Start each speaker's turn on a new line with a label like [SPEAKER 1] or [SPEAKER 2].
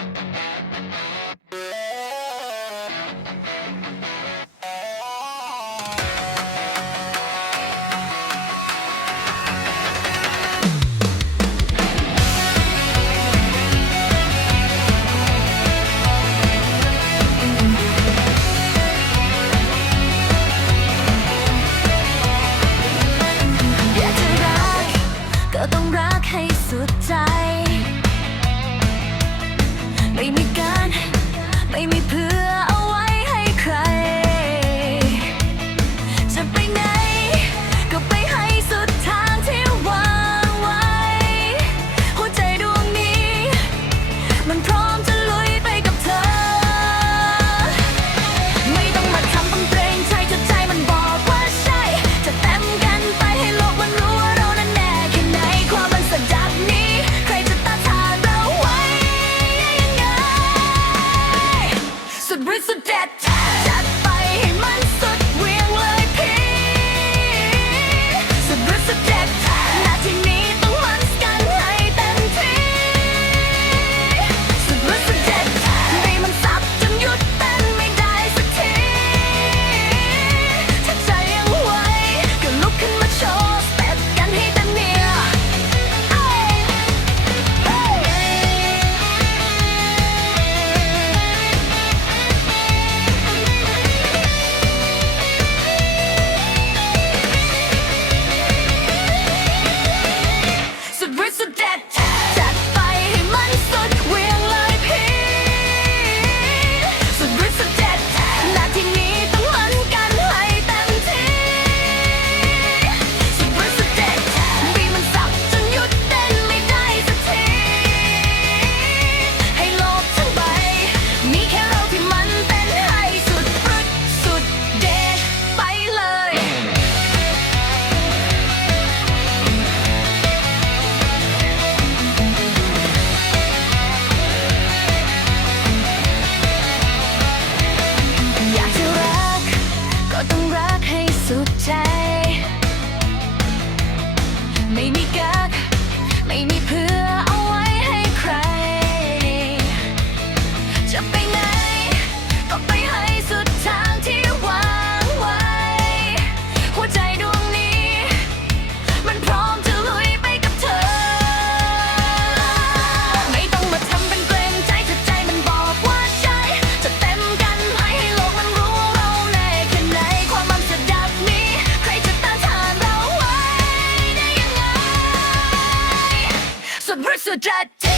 [SPEAKER 1] ก็ต้องรักให้สุดใจ Amy. need the death. subversive jet team.